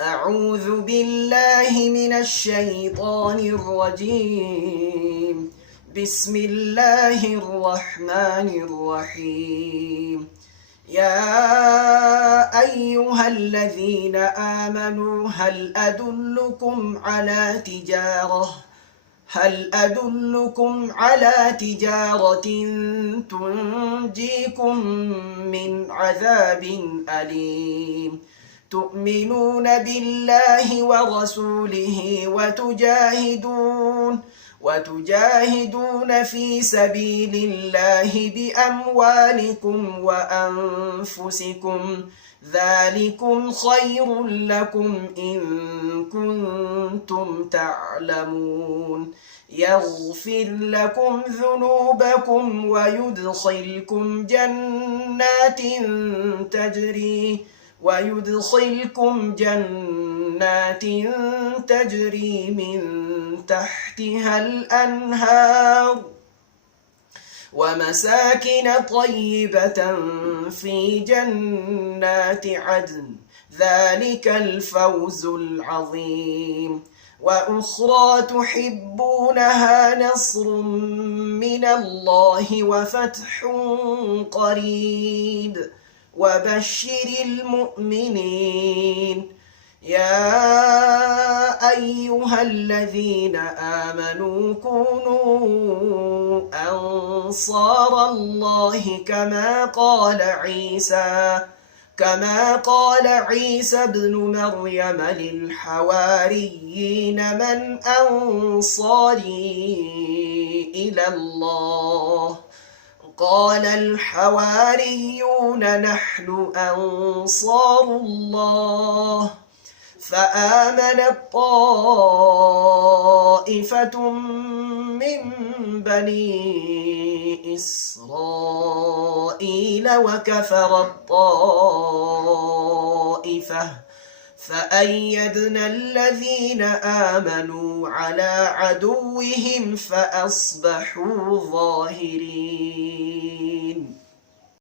أعوذ بالله من الشيطان الرجيم. بسم الله الرحمن الرحيم. يا أيها الذين آمنوا هل أدلكم على تجارة تنجيكم من عذاب أليم تؤمنون بالله ورسوله وتجاهدون في سبيل الله بأموالكم وأنفسكم ذلكم خير لكم إن كنتم تعلمون يغفر لكم ذنوبكم ويدخلكم جنات تجري من تحتها الأنهار ومساكن طيبة في جنات عدن ذلك الفوز العظيم. وأخرى تحبونها نصر من الله وفتح قريب وبشر المؤمنين. يا أيها الذين آمنوا كونوا أنصار الله كما قال عيسى ابن مريم للحواريين من أنصاري إلى الله قال الحواريون نحن أنصار الله فآمنت طائفة من بني إسرائيل وكفرت طائفة فأيدنا الذين آمنوا على عدوهم فأصبحوا ظاهرين.